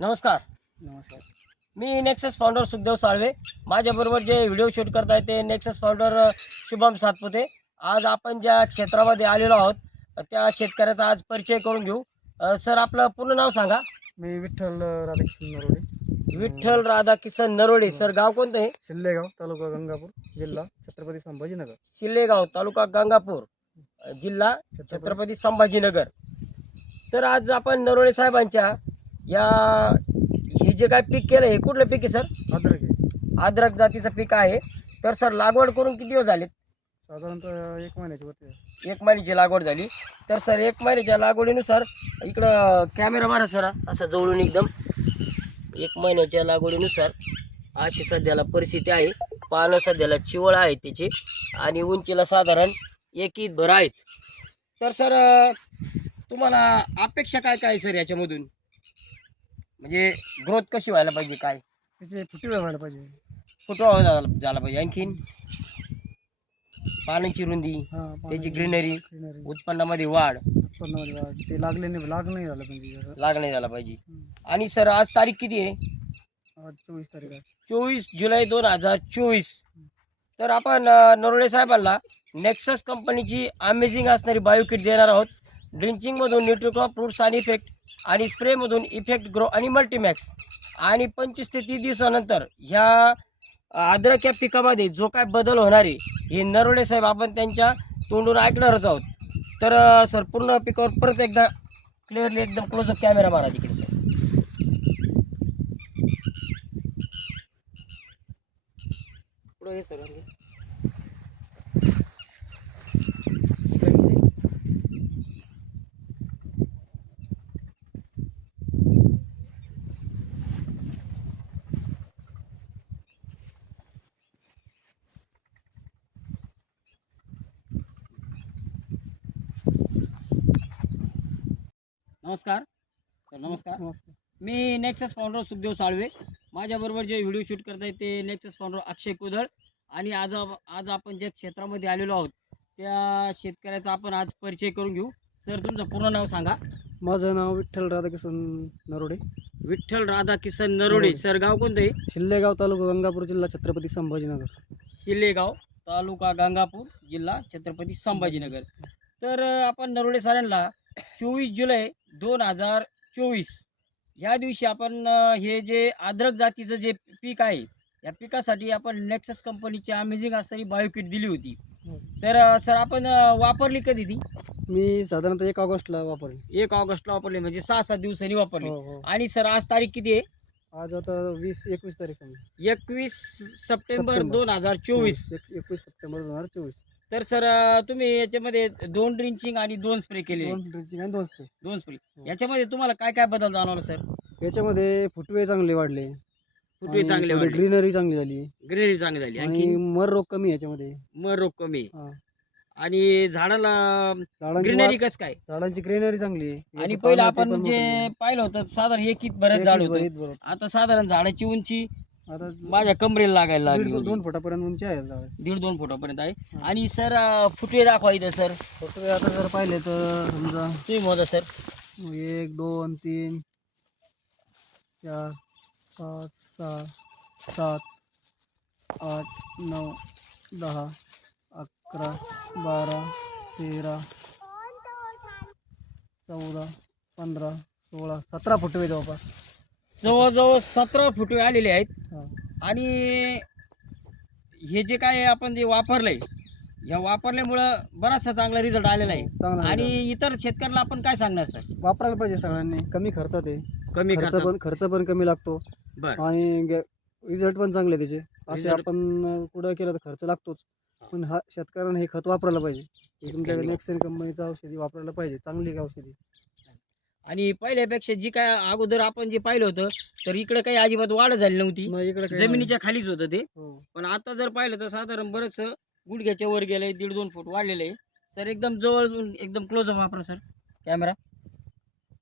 नमस्कार. नमस्कार. मी नेक्सस फाउंडर सुखदेव साळवे. माझ्याबरोबर जे व्हिडिओ शूट करत आहे ते नेक्सस फाउंडर शुभम सातपुते. आज आपण ज्या क्षेत्रामध्ये आलेलो आहोत त्या शेतकऱ्याचा आज परिचय करून घेऊ. अ, सर आपलं पूर्ण नाव सांगा. मी विठ्ठल राधाकृष्ण नरोडे. विठ्ठल राधाकिसन नरोडे. सर गाव कोणतं आहे शिल्लेगाव तालुका गंगापूर जिल्हा छत्रपती संभाजीनगर. शिल्लेगाव तालुका गंगापूर अ, जिल्हा छत्रपती संभाजीनगर. तर आज आपण नरोडे साहेबांच्या या हे जे काय पीक केलं हे कुठलं पीक आहे सर? अद्रक आहे. अद्रक जातीचं पीक आहे. तर सर लागवड करून किती दिवस झालेत? साधारणतः एक महिन्याची होते एक महिन्याची लागवड झाली. तर सर एक महिन्याच्या लागवडीनुसार इकडं कॅमेरा मारा सर असं जवळून एकदम. एक महिन्याच्या लागवडीनुसार अशी सध्याला परिस्थिती आहे. पानं सध्याला चिवळ आहे त्याची आणि उंचीला साधारण एक ईद भर आहेत. तर सर तुम्हाला अपेक्षा काय काय सर याच्यामधून? म्हणजे ग्रोथ कशी व्हायला पाहिजे काय? त्याचे फुटी व्हायला पाहिजे? फुटवा झाला झाला पाहिजे? आणखीन? पानांची रुंदी हा त्याची ग्रीनरी ग्रीनरी उत्पन्नामध्ये वाढ. उत्पन्न वाढ. ते लागले नाही लाग नाही झालं पाहिजे जसं. लाग नाही झाला पाहिजे. हम्म. आणि सर आज तारीख किती आहे? आज चोवीस तारीख आहे. चोवीस जुलै दोन हजार चोवीस. तर आपण अ, नरोडे साहेबांना नेक्सस कंपनीची अमेझिंग असणारी बायोकिट देणार आहोत. ड्रिंचिंगमधून न्यूट्रिक्रॉप फ्रूट्स आणि इफेक्ट आणि स्प्रेमधून इफेक्ट ग्रो आणि मल्टीमॅक्स. आणि पंचवीस ते तीस दिवसानंतर ह्या अद्रक या पिकामध्ये जो काय बदल होणार आहे हे नरोडे साहेब आपण त्यांच्या तोंडून ऐकणारच आहोत. तर सर पूर्ण पिकावर परत एकदा क्लिअरली एकदम क्लोजअप कॅमेरा मारा तिकडे सर. पुढे सर नमस्कार. सर नमस्कार. नमस्कार. मी नेक्सस फाउंडर सुखदेव साळवे. माझ्याबरोबर जे व्हिडिओ शूट करताय ते नेक्सस फाउंडर अक्षय कुदळ. आणि आज आज आपण ज्या क्षेत्रामध्ये आलेलो आहोत त्या शेतकऱ्याचा आपण आज परिचय करून घेऊ. सर तुमचं पूर्ण नाव सांगा. माझं नाव विठ्ठल राधाकृष्ण नरोडे. विठ्ठल राधा किसन नरोडे. सर गाव कोणतं आहे शिल्लेगाव तालुका गंगापूर जिल्हा छत्रपती संभाजीनगर. शिलेगाव तालुका गंगापूर जिल्हा छत्रपती संभाजीनगर. तर आपण नरोडे सरांना चोवीस जुलै दोन हजार चोवीस. ह्या दिवशी आपण हे जे अद्रक जातीचं जे पीक आहे या पिकासाठी आपण नेक्सस कंपनीची अमेझिंग असणारी बायोकिट दिली होती. तर सर आपण वापरली कधी ती मी साधारणतः एक ऑगस्टला वापरले. एक ऑगस्टला वापरली म्हणजे सहा सात दिवसांनी वापरली. हो हो. आणि सर आज तारीख किती आहे? आज आता वीस एकवीस तारीख आहे. एकवीस सप्टेंबर सप्टेंबर. दोन हजार चोवीस एक- एकवीस सप्टेंबर दोन हजार चोवीस. तर सर तुम्ही याच्यामध्ये दोन ड्रिंचिंग आणि दोन स्प्रे केले. दोन ड्रिंचिंग आणि दोन स्प्रे. दोन स्प्रे. हो. याच्यामध्ये तुम्हाला काय काय बदल जाणवला सर? याच्यामध्ये फुटवे चांगले वाढले. फुटवे चांगले वाढले. ग्रीनरी चांगली झाली. ग्रेनरी चांगली झाली. आणि आणखी मर रोग कमी याच्यामध्ये. मर रोग कमी. आणि झाडाला ग्रीनरी कस काय? झाडांची ग्रीनरी चांगली आहे. आणि पहिलं आपण पण जे मोठी पाहिलं होतं साधारण एक. बरंच झाड होतं. आता साधारण झाडाची उंची आता माझ्या कमरेला लागायला लागली होती. दोन फुटापर्यंत उंची आहे दीड दोन फुटापर्यंत आहे. आणि सर फुटवे दाखवा इथं सर फुटवे आता जर पाहिले तर समजा तुम्ही मोजा सर एक दोन तीन चार पाच सहा सात आठ नऊ दहा अकरा बारा तेरा चौदा पंधरा सोळा सतरा फुटवे जवळपास जवळजवळ सतरा फुटवे आलेले आहेत. आणि हे जे काय आपण जे वापरलंय या वापरल्यामुळं बराचसा चांगला रिझल्ट आलेला आहे. चांगला आणि. इतर शेतकऱ्याला आपण काय सांगणार सर? वापरायला पाहिजे सगळ्यांनी. कमी खर्चात आहे. कमी खर्च खर्च पण खर्च पण कमी लागतो. बर. आणि रिझल्ट पण चांगले त्याचे. असे Result- आपण कुठं केलं तर खर्च लागतोच. पण हा शेतकऱ्यांना हे खत वापरायला पाहिजे. हे तुमच्याकडे शेतकऱ्यांनी नेक्सन कंपनीचं औषधी वापरायला पाहिजे. चांगली औषधी. आणि पहिल्यापेक्षा जी काय अगोदर आपण जे पाहिलं होतं तर इकडे काही अजिबात वाढ झाली नव्हती. मग इकडे काही जमिनीच्या खालीच होतं ते. हो. पण आता जर पाहिलं तर साधारण बरंच गुडघ्याच्या वर गेलंय दीड दोन फूट वाढलेलं आहे. सर एकदम जवळ एकदम क्लोज वापरा सर. कॅमेरा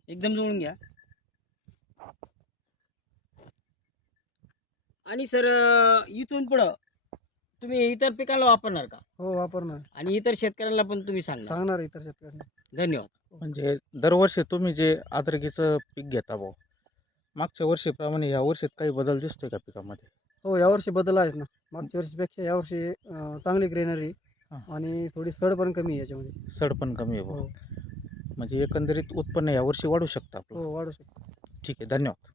एकदम जवळून घ्या. आणि सर इथून पुढं तुम्ही इतर पिकाला वापरणार का? हो वापरणार. आणि इतर शेतकऱ्यांना पण तुम्ही सांगणार सांगणार इतर शेतकऱ्यांना. धन्यवाद. म्हणजे दरवर्षी तुम्ही जे आद्रकीचं पीक घेता भाऊ मागच्या वर्षीप्रमाणे या वर्षीत काही बदल दिसतोय का पिकामध्ये? हो यावर्षी बदल आहेच ना. मागच्या वर्षीपेक्षा यावर्षी अं, चांगली ग्रेनरी हा. आणि थोडी सड पण कमी आहे याच्यामध्ये. सड पण कमी आहे बुवा. हो. म्हणजे एकंदरीत उत्पन्न यावर्षी वाढू शकतं आपलं. हो वाढू शकतो. ठीक आहे धन्यवाद.